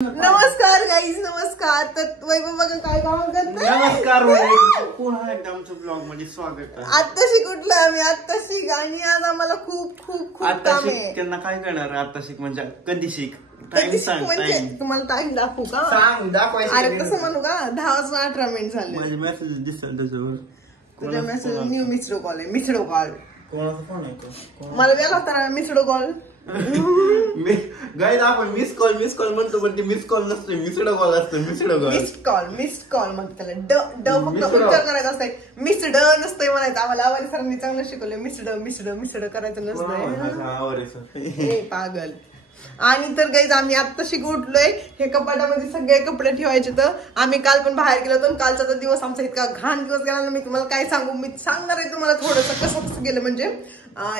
नमस्कार गाईज, नमस्कार. तर वैभव बघा काय काम करतोय. नमस्कार पुन्हा एकदा आमच्या ब्लॉग मध्ये स्वागत आहे. आत्ताशी कुठलं आम्ही आत्ताशी आणि आज आम्हाला खूप खूप खूप काम आहे. त्यांना काय करणार आता शिक म्हणजे कधी शिक कधी शिक म्हणजे तुम्हाला टाइम दाखवू का? सांग दाखवायचं. अरे तसं म्हणू का 10:18 झाले. माझे मेसेज दिसतात त्याच्यावर. तुझ्या मेसेज न्यू मिस्ड कॉल आहे. मिस्ड कॉल कोणाचा फोन आहे? मला वेळ होता मिस्ड कॉल. गाईज आपण मिस कॉल म्हणतो पण ते मिस कॉल नसते, मिस्ड कॉल असतो. मिस्ड कॉल म्हणते त्याला. ड फक्त उच्चार करायचा असतंय. मिस्ड नसतंय म्हणायचं. आम्हाला आवड सरांनी चांगलं शिकवलंय. मिस्ड करायचं नसतंय. पागल. आणि तर गाईज आम्ही आत्ताशी उठलोय. हे कपाटामध्ये सगळे कपडे ठेवायचे. तर आम्ही काल पण बाहेर गेलो होतो. कालचा तर दिवस आमचा इतका घाण दिवस गेला ना. मी तुम्हाला काय सांगू. मी सांगणार आहे तुम्हाला थोडस कसं गेलं. म्हणजे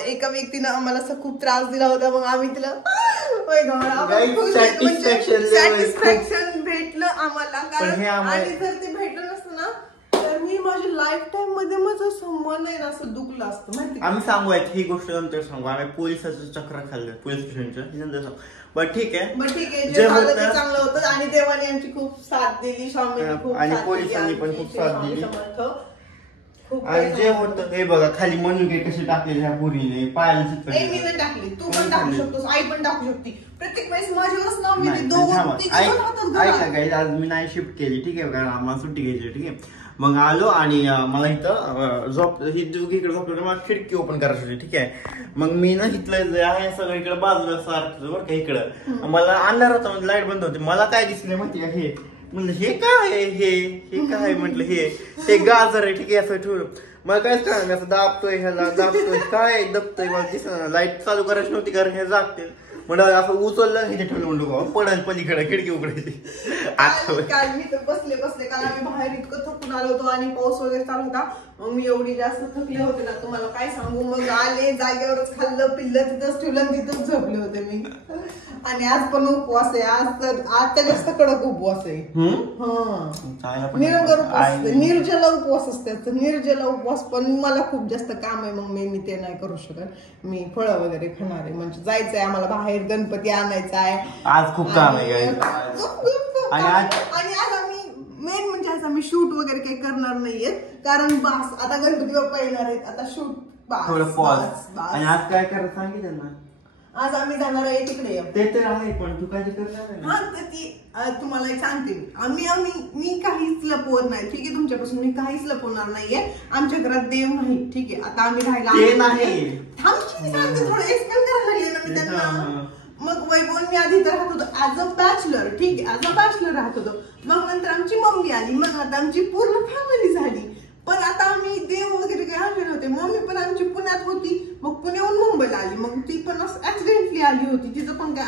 एका व्यक्तीनं आम्हाला असं खूप त्रास दिला होता. मग आम्ही तिला सॅटिस्फॅक्शन भेटलं आम्हाला. कारण आणि जर ते भेटलं नसतं ना तर मी माझ्या लाईफ टाइम मध्ये माझं मन आहे ना असं दुखलं असतं माहिती. आम्ही सांगूयात ही गोष्ट नंतर सांगू. आम्ही पोलिसाचं चक्र खाल्लं पोलीस स्टेशनचं नंतर सांगू. बट ठीक आहे जे झालं ते चांगलं होतं. आणि देवाने आमची खूप साथ दिली. स्वामींनी खूप आणि पोलिसांनी पण खूप साथ दिली. आणि जे होतं हे बघा खाली मनुके कसे टाकले ह्या पुरीने पायाला नाही मी नाही टाकली. तू पण टाकू शकतोस. आई पण टाकू शकते. प्रत्येक वेळेस माझ्यावरच नाव घेते. दोघं ऐका गाईज आज मी नाही शिफ्ट केली. ठीक आहे कारण आम्हाला सुट्टी घ्यायची. ठीक आहे मग आलो आणि मला इथं झोप ही इकडे झोपलं मला खिडकी ओपन करायची होती. ठीक आहे मग मी ना इथलं जे आहे सगळं इकडे बाजूला सारखं बरं का इकडं मला अंधार होता म्हणजे लाईट बंद होती. मला काय दिसले माहिती आहे हे म्हणलं हे काय आहे हे काय म्हटलं हे गाजर आहे. ठीक आहे असं ठेवलं मला कायच कळलं नाही. असं दाबतोय ह्याला दाबतोय काय दबतोय मला दिसत. लाईट चालू करायची नव्हती कारण हे जागतील म्हणजे असं उचललं हे ठेवलं म्हणतो पडेल पलीकडे खिडकी उघडायची. काल मी तर बसले काल आम्ही बाहेर इतकं थकून आलो होतो आणि पाऊस वगैरे चालू होता. मग मी एवढी जास्त थकले होते ना तुम्हाला काय सांगू. मग आले जागेवरच खाल्लं पिल्लं तिथंच ठेवलं तिथंच झोपले होते मी. आणि आज पण उपवास आहे. आज तर जास्त कडक उपवास आहे. निरंगर उपवास निर्जला उपवास असते. निर्जला उपवास पण मला खूप जास्त काम आहे. मग मी ते नाही करू शकत. मी फळं वगैरे खाणार आहे. म्हणजे जायचंय आम्हाला बाहेर गणपती आणायचा आहे. आज खूप काम आहे आणि आज आम्ही मेन म्हणजे आज आम्ही शूट वगैरे काही करणार नाहीये कारण बास आता गणपती बाप्पा येणार आहेत. आता शूट बास. आणि आज काय करत सांगितलं ना. आज आम्ही जाणार आहे तिकडे. ते तर आहे पण तू काय करणार. हा तर ती तुम्हाला एक सांगते. मी काहीच लपवत नाही. ठीक आहे तुमच्यापासून मी काहीच लपवणार नाहीये. आमच्या घरात देव नाही. ठीक आहे आता आम्ही राहायला थांबची थोडं एक्सप्लेन करायला लागले ना मी त्यांना. मग वैभव मी आधी तर राहत होतो ऍज अ बॅचलर. ठीक आहे ऍज अ बॅचलर राहत होतो. मग नंतर आमची मम्मी आली. मग आता आमची पूर्ण फॅमिली झाली. पण आता आम्ही देव वगैरे काही आणले नव्हते. मम्मी पण आमची पुण्यात होती. मग पुण्याहून मुंबईला आली. मग ती पण ऍक्सिडेंटली आली होती. तिचं पण काय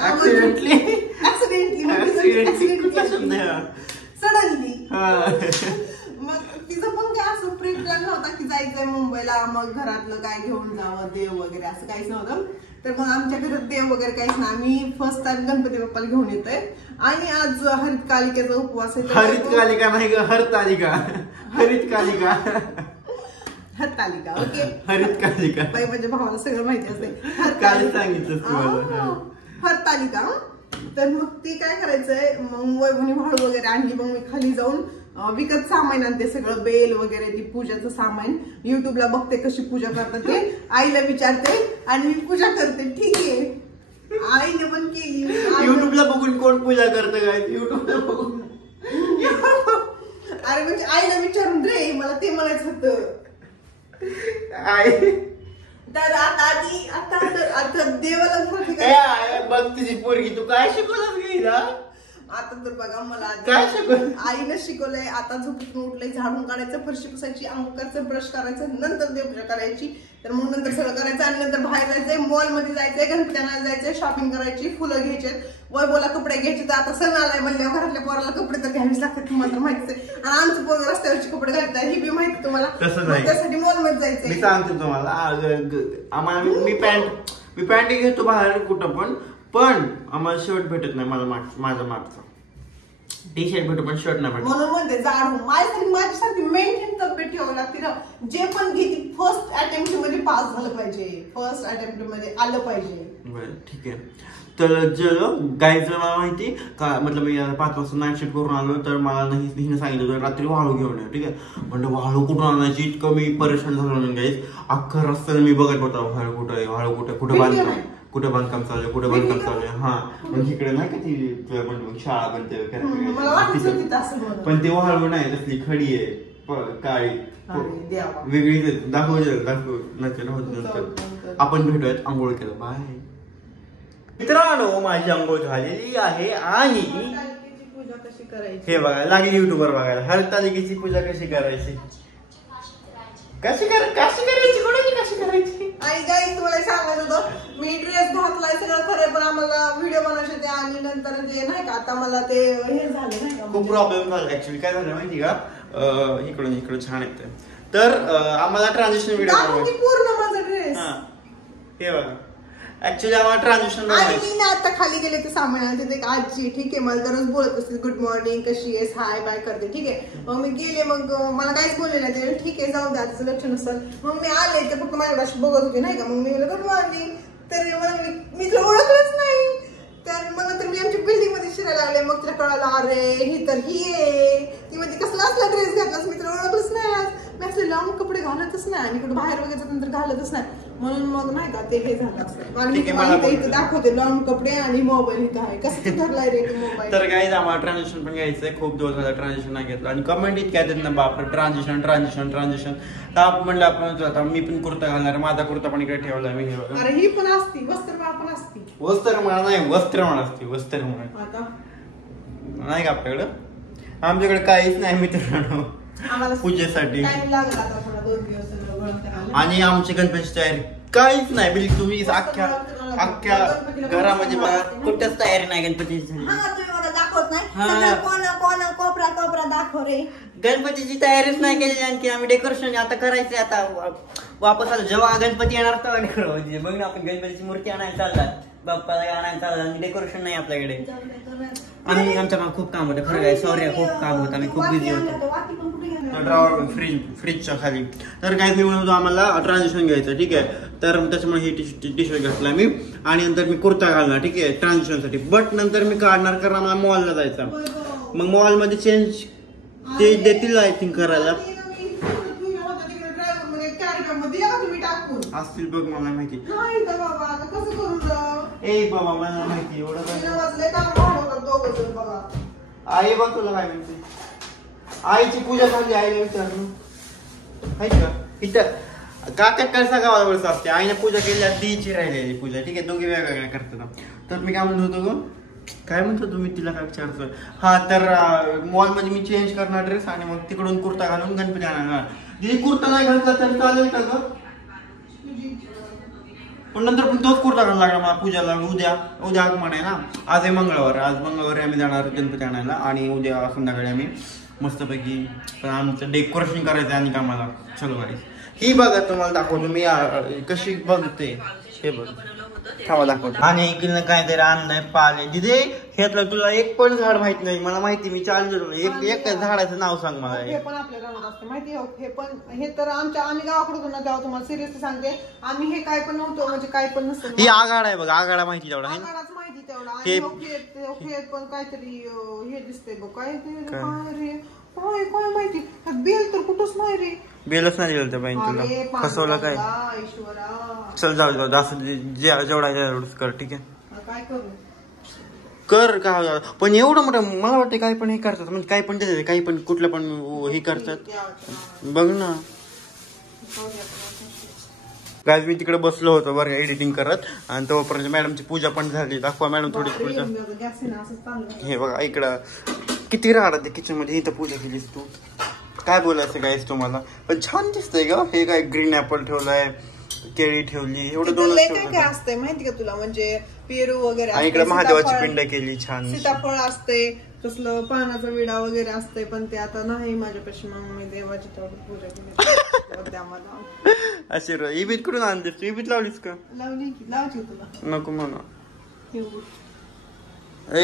सडनली. मग तिचं पण काय असं प्री प्लॅन नव्हता की जायचंय मुंबईला मग घरातलं काय घेऊन जावं देव वगैरे असं काहीच नव्हतं. तर मग आमच्या घरात देव वगैरे काहीच नाही. आम्ही फर्स्ट टाइम गणपती बाप्पाला घेऊन येतोय. आणि आज हरितकालिकेचा उपवास आहे. हरितकालिका नाही हरतालिका. हरितकालिका ओके हरितकालिका बाई माझ्या भावाला सगळं माहिती असते. काय सांगितलं हरतालिका. तर मग ती काय करायचंय मग वैभवनी भाडू वगैरे आणली. मग मी खाली जाऊन विकत सामान आणते सगळं बेल वगैरे ती पूजाचं सामान. युट्यूबला बघते कशी पूजा करतात ते. आईला विचारते आणि मी पूजा करते. ठीक आहे आईने पण केली. युट्यूबला बघून कोण पूजा करतं काय युट्यूबला बघून. अरे म्हणजे आईला विचारून रे मला ते म्हणायचं होतं. तर आता देवाला बघ तुझी पोरगी तू काय शिकवलं गेला. आता तर बघा मला काय शिकवलं आईनं शिकवलंय. आता झोपून उठलंय झाडून काढायचं फरशी पुसायची अंघोळ करायचं ब्रश करायचं नंतर देवपूजा करायची. तर मग नंतर सगळं करायचं आणि नंतर बाहेर जायचंय मॉल मध्ये जायचंय गणपती आणायला जायचंय शॉपिंग करायची फुलं घ्यायचे वैभवला कपडे घ्यायचे. तर आता सण आलाय म्हणल्यावर घरातल्या पोराला कपडे तर घ्यावीच लागतात तुम्हाला तर माहितीच आहे. आणि आमचं पोरं रस्त्यावरचे कपडे घालतात ही बी माहिती तुम्हाला. त्यासाठी मॉल मध्ये जायचंय. मी सांगतो तुम्हाला आम्हाला मी पॅन्ट घेतो बाहेर कुठं पण आम्हाला शर्ट भेटत नाही. मला माझा मागचा टी शर्ट भेटू पण शर्ट नाही भेटत. म्हणून म्हणते जाड माझ्यासाठी मेंटेन तब्येत ठेवावी लागते ना. जे पण घेते फर्स्ट अटेम्प्ट मध्ये पास झालं पाहिजे. फर्स्ट अटेम्प्ट मध्ये आलं पाहिजे. बरं ठीक आहे तर गाईच मला माहिती का मतलब मी 5 वाजता नाईट शिफ्ट करून आलो तर मला हिने सांगितलं होतं रात्री वाळू घेऊन ये. ठीक आहे म्हणजे वाळू कुठून आणायची इतकं मी परेशान झालो ना गाईज. अख्खा रस्त्याला मी बघत होता वाळू कुठं आहे वाळू कुठे बांधकाम कुठे बांधकाम चालू आहे कुठे बांधकाम चालू आहे. हा मग इकडे नाही का ती शाळा बनते पण ते वाळू नाही तसली खडी आहे काळी वेगळी नंतर आपण भेटूयात. आंघोळ केलं बाय मित्रांनो. माझी आंघोळ झालेली आहे आणि हे बघा लागेल युट्यूबवर बघायला हरतालिकेची पूजा कशी करायची कशी करायची. आणि गाईज तुम्हाला सांगायचं होतं मी ड्रेस घातलाय सगळं खरं पण आम्हाला व्हिडिओ बनवायचे होते आणि नंतर जे नाही का आता मला ते हे झालं नाही का खूप प्रॉब्लेम झाला ऍक्च्युली. काय झालं माहिती का इकडून छान येते तर आम्हाला ट्रान्झिशन व्हिडिओ पूर्ण माझा ड्रेस हे बघा ऍक्च्युली आम्हाला ट्रान्झिशन आणि मी ना आता खाली गेले ते सामान तिथे एक आजी ठीक आहे मला दररोज बोलत असते गुड मॉर्निंग कशी आहेस हाय बाय करते ठीक आहे. मग मी गेले मग मला काहीच बोलले नाही ते ठीक आहे जाऊ द्या त्याचं लक्ष नसल. मग मी आले तर फक्त माझ्याकडे अशी बघत होते नाही का. मग मी गुड मॉर्निंग तर मला मी तुला ओळखलंच नाही. तर मग नंतर मी आमच्या बिल्डिंग मध्ये शिरायला लागले मग तिला कळालं अरे ही तर ही आहे ती म्हणजे कसला असला ड्रेस घातलास मी तुला ओळखलंच नाही आज. मी असले लांब कपडे घालतच नाही आणि कुठे बाहेर वगैरे नंतर घालतच नाही म्हणून मग नाही का ते हे झालं असं. आणि इथं दाखवते लांब कपडे आणि मोबाईल इथं आहे कसं धरलाय रे मोबाईल. तर गाईज आम्हाला ट्रान्झिशन पण घ्यायचंय खूप दिवस झाला ट्रान्झिशन नाही घेतलं आणि कमेंट इतक्या येतात ना बापरे ट्रान्झिशन तर आपण म्हणलं आपण आता मी पण कुर्ता घालणार माझा कुर्ता पण इकडे ठेवला मी. अरे ही पण असती वस्त्र पण असती वस्त्र म्हणा नाही वस्त्र म्हणा असते वस्त्र म्हणा आता नाही का आपल्याकडं. आमच्याकडे काहीच नाही मित्रांनो पूजेसाठी आणि आमची गणपतीची तयारी काहीच नाही बिलकुल. तुम्ही अख्ख्या घरामध्ये कुठेच तयारी नाही गणपतीची. दाखवत नाही कोपरा दाखव रे. गणपतीची तयारीच नाही केली आणखी आम्ही डेकोरेशन आता करायचे. आता वापस आलो जेव्हा गणपती येणार तेव्हा मग ना आपण गणपतीची मूर्ती आणायला चालतात बाप्पाला आणायला चालतात आणि डेकोरेशन नाही आपल्याकडे. आम्ही आमच्या खूप काम होतं खरं काय सॉरी खूप काम होतं आम्ही खूप बिझी होतो ड्रॉवर फ्रीजच्या खाली. तर काय मी म्हणतो आम्हाला ट्रान्झिशन घ्यायचं ठीक आहे. तर त्याच्यामुळे ही टी शर्ट घातला मी आणि नंतर मी कुर्ता घालणार ठीक आहे ट्रान्झिशनसाठी. बट नंतर मी काढणार कारण आम्हाला मॉलला जायचं. मग मॉलमध्ये चेंज ते देतील आय थिंक करायला असतील बघ मला माहिती. ए बाबा मला माहिती एवढं आई बघ तुला काय म्हणते. आईची पूजा झाली आईला विचारलं माहिती का इथं काका कळसा गावाजवळच असते. आईने पूजा केली दीची राहिलेली पूजा ठीक आहे दोघे वेगवेगळ्या करतात. तर मी काय म्हणत होतो ग काय म्हणतो तुम्ही तिला काय विचारतो. हा तर मॉलमध्ये मी चेंज करणार ड्रेस आणि मग तिकडून कुर्ता घालून गणपती आणणार. दिदी कुर्ता नाही घालता तर चालेल का ग. पण नंतर पण तोच कुर्ता घालायला लागला मला पूजाला. उद्या आगमन आहे ना आज आहे मंगळवार. आज मंगळवारी आम्ही जाणार गणपती आणायला आणि उद्या संध्याकाळी आम्ही मस्तपैकी पण आमचं डेकोरेशन करायचं आणि कामाला चलो गाईस. ही बघा तुम्हाला दाखवतो मी कशी बघते हे बघ खावा दाखवतो. आणि इकडनं काहीतरी आणलंय पाले दिदे घेतलं तुला एक पण झाड माहित नाही मला माहिती मी चाललो एक झाडाचं नाव सांग मला. हे पण आपल्या गावात असतं माहिती हे पण हे तर आम्ही गावाकडून ना तेव्हा तुम्हाला सिरियसली सांगते आम्ही हे काय पण नव्हतो म्हणजे काय पण नसतं. ही आघाड आहे बघ आघाडा माहिती तेवढा आघाडाच माहिती तेवढा आणि पण काहीतरी हे दिसतंय बघ काय रे काय माहिती बेल तर कुठंच नाही रे. बेलच नाही दिलं त्या बाईन तुला फसवलं काय. चल जाऊ असं जेवढा कर ठीक आहे काय करू कर का. पण एवढं मोठं मला वाटतं काय पण हे करतात म्हणजे काही पण देतात काही पण कुठलं पण हे करतात बघ ना. गाईज मी तिकडे बसलो होतो बरं एडिटिंग करत आणि तोपर्यंत मॅडमची पूजा पण झाली. दाखवा मॅडम थोडी पूजा. हे बघा इकडं किती राहतात किचन मध्ये इथं पूजा केलीस तू. काय बोलायचं गाईज तुम्हाला पण छान दिसतंय ग. हे काय ग्रीन ऍपल ठेवलाय केळी ठेवली एवढं दोन काय असतंय माहिती का तुला म्हणजे पेरू वगैरे आणि इकडे महादेवाची पिंड केली छान. सीताफळ असते तसलं पानाचा विडा वगैरे असते पण ते आता नाही माझ्यापाशी. मग मी देवाची तेवढी पूजा केली मला असे इबीत कुठून आणतेस तू. इबीत लावलीस का. लावची तुला नको म्हणा. ए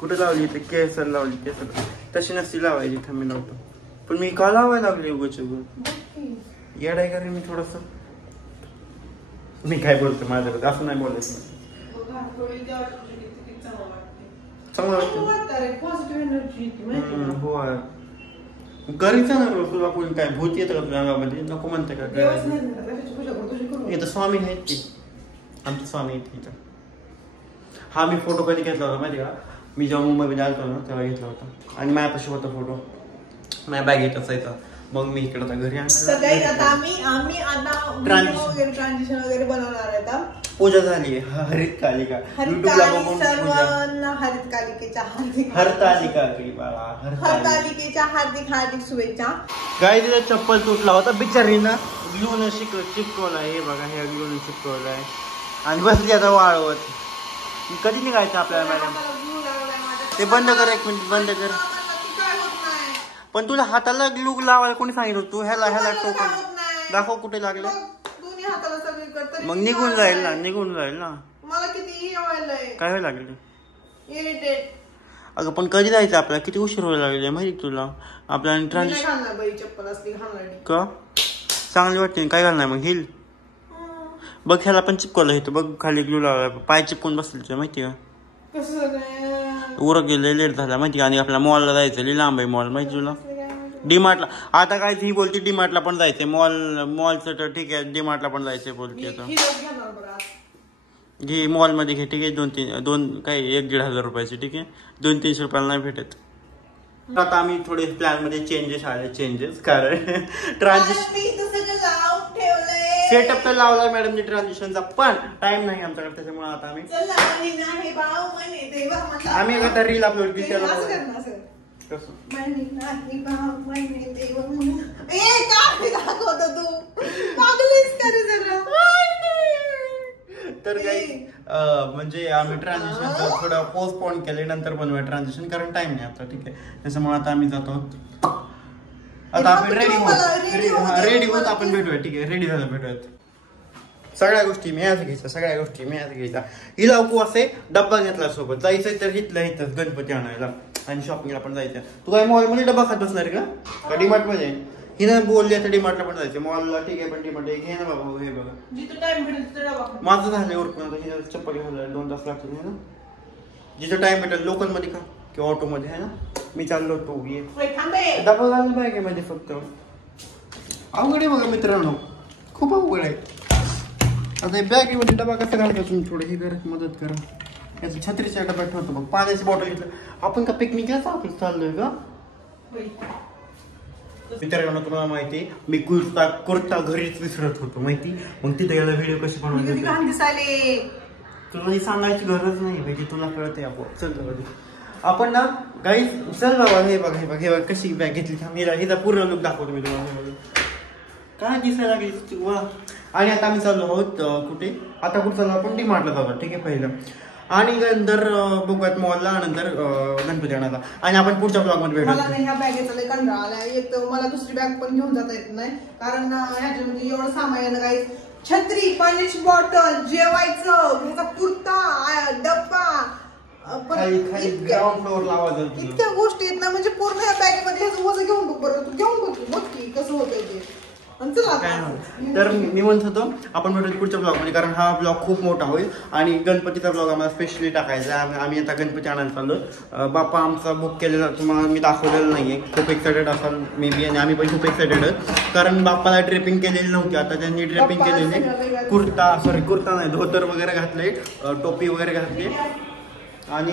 कुठे लावली ते केसर लावली केसर तशी नसती लावायची थांबी लावतो. पण मी का लावायला लागली उगाच येडाय का रे मी थोडस. मी काय बोलतो माझ्याकडे असं नाही बोलायचं. चांगलं वाटतं. पॉझिटिव्ह एनर्जी येते माहिती आहे का? हो घरीचा ना रोज तुला कोणी काय भूत येतं का तुझ्या अंगामध्ये नको म्हणते का देवच नाही ना, त्याची पूजा करू, तुझी करू. इथं स्वामी आहेत की आमचे स्वामी आहेत इथं. हा मी फोटो कधी घेतला होता माहिती का मी जेव्हा मुंबईमध्ये आलतो ना तेव्हा घेतला होता आणि माझ्यापाशी होता फोटो माझ्या बॅगेत असायचा मग मी इकडे आता घरी सगळ्यात आता आम्ही आता ट्रान्झिशन वगैरे बनवणार आहे आता. पूजा झाली हरित कालिका युट्यूबला बघून सर्वांना हरितकालिकेच्या हार्दिक हरतालिका की बाळा हरतालिकेच्या हार्दिक हार्दिक शुभेच्छा. काय तिला चप्पल तुटला होता बिचारीनं ग्लून चिपकवलाय हे बघा हे ग्लून चिपकवलाय आणि बसली आता वाळवत. कधी निघायचं आपल्याला मॅडम ते बंद कर एक मिनिट बंद कर. पण तुला हाताला ग्लू लावायला कोणी सांगितलं तू ह्याला टोकन दाखव कुठे लागले मग निघून जाईल ना मला किती काय व्हायला लागले इरिटेट. अगं पण कधी जायचं आपल्याला किती उशीर व्हायला लागले माहिती तुला आपल्याला चप्पल असली का चांगली वाटते काय घालणार मग हिल बघ ह्याला पण चिपकवलं इथं बघ खाली ग्लू लावला पाय चिपकून बसले माहिती का उरक गेले लेट झाला माहिती का आणि आपल्या मॉलला जायचं लांब आहे मॉल माहिती तुला डीमार्टला आता काय ही बोलते डीमार्टला पण जायचंय मॉलचं तर ठीक आहे डीमार्टला पण जायचंय बोलते आता घे मॉलमध्ये घे ठीक आहे दोन काय 1-1.5 रुपयाची ठीक आहे 200-300 रुपयाला नाही भेटत. आता आम्ही थोडे प्लॅन मध्ये चेंजेस कारण ट्रान्झिशन सेटअप तर लावला मॅडम ट्रान्झिशनचा पण टाइम नाही आमच्याकडे त्याच्यामुळे आता आम्ही आता रील अपलोड केली तर काही म्हणजे आम्ही ट्रान्झिशन थोडं पोस्टपोन केले नंतर बनवूया ट्रान्झिशन कारण टाइम नाही आता ठीक आहे त्याच्यामुळे आता आम्ही जातो आता आपण रेडी होत आपण भेटूया ठीक आहे रेडी झालं भेटूयात सगळ्या गोष्टी मी आज घ्यायच्या हिला उपवास आहे डब्बा घेतला सोबत जायचंय तर इथं गणपती आणायला आणि शॉपिंगला पण जायचं. तू काय मॉलमध्ये डब्बा खात बसणार का डीमार्ट मध्ये हिनं बोलली आता डीमार्टला पण जायचं मॉलला ठीक आहे पण डीमार्ट घे ना बाबा हे बघा माझं झालं उरकून हिनं चप्पल घालायला 2 तास लागतील ना जिथं टाइम भेटेल लोकल मध्ये का किंवा ऑटो मध्ये आहे ना मी चाललो होतो डबा घालून पाहिजे मध्ये फक्त अवघड आहे बघा मित्रांनो खूप अवघड आहे. आता बॅगेमध्ये डबा कसा घालतो तुम्ही थोडं हे करा मदत करा याचं छत्रीच्या डब्यात ठेवतो बघ पाण्याची बॉटल घेतलं आपण का पिकनिकला चाललोय का मित्रांनो तुम्हाला माहिती मी कुर्ता घरीच विसरत होतो माहिती मग तिथे याला व्हिडिओ कशी बनवायचे तुला हे सांगायची गरज नाही माहिती तुला कळते आपण चल आपण ना काही चल बाबा हे बघ कशी बॅग घेतली हिचा पूर्ण लुक दाखवतो मी तुम्हाला काय दिसायला लागली वा. आणि आता आम्ही चाललो आहोत कुठे चाललो आपण डीमार्टला जातो ठीक आहे पहिलं आणि नंतर बघूयात मॉलला नंतर गणपती आणायला आणि आपण पुढच्या ब्लॉग मध्ये भेटू. मला ह्या बॅगेचा लय कंटाळा आलाय एक तर मला दुसरी बॅग पण घेऊन जाता येत नाही कारण ह्याच्यामध्ये एवढं सामान काही छत्री पाण्याची बॉटल जेवायचं ह्याचा कुर्ता डब्बा ग्राउंड फ्लोअर लावायचं इतक्या गोष्टी आहेत ना म्हणजे पूर्ण या बॅगेमध्ये ह्याचं वजन घेऊन बघ बरं तू घेऊन बघ की कसं होतंय ते. तर मी म्हणत होतो आपण भेटू पुढच्या ब्लॉग मध्ये कारण हा ब्लॉग खूप मोठा होईल आणि गणपतीचा ब्लॉग आम्हाला स्पेशली टाकायचा आहे. आम्ही आता गणपती आणायला चाललो बाप्पा आमचा बुक केलेला तुम्हाला मी दाखवलेलं नाहीये खूप एक्सायटेड असाल मे बी आणि आम्ही पण खूप एक्सायटेड आहोत कारण बाप्पाला ड्रेपिंग केलेली नव्हती आता त्यांनी ड्रेपिंग केलेली कुर्ता नाही धोतर वगैरे घातले टोपी वगैरे घातली आणि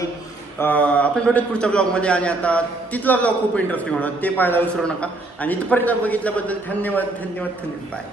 आपण भेटत पुढच्या ब्लॉगमध्ये आणि आता तिथला ब्लॉग खूप इंटरेस्टिंग होणार ते पाहायला विसरू नका आणि इथपर्यंत बघितल्याबद्दल धन्यवाद बाय.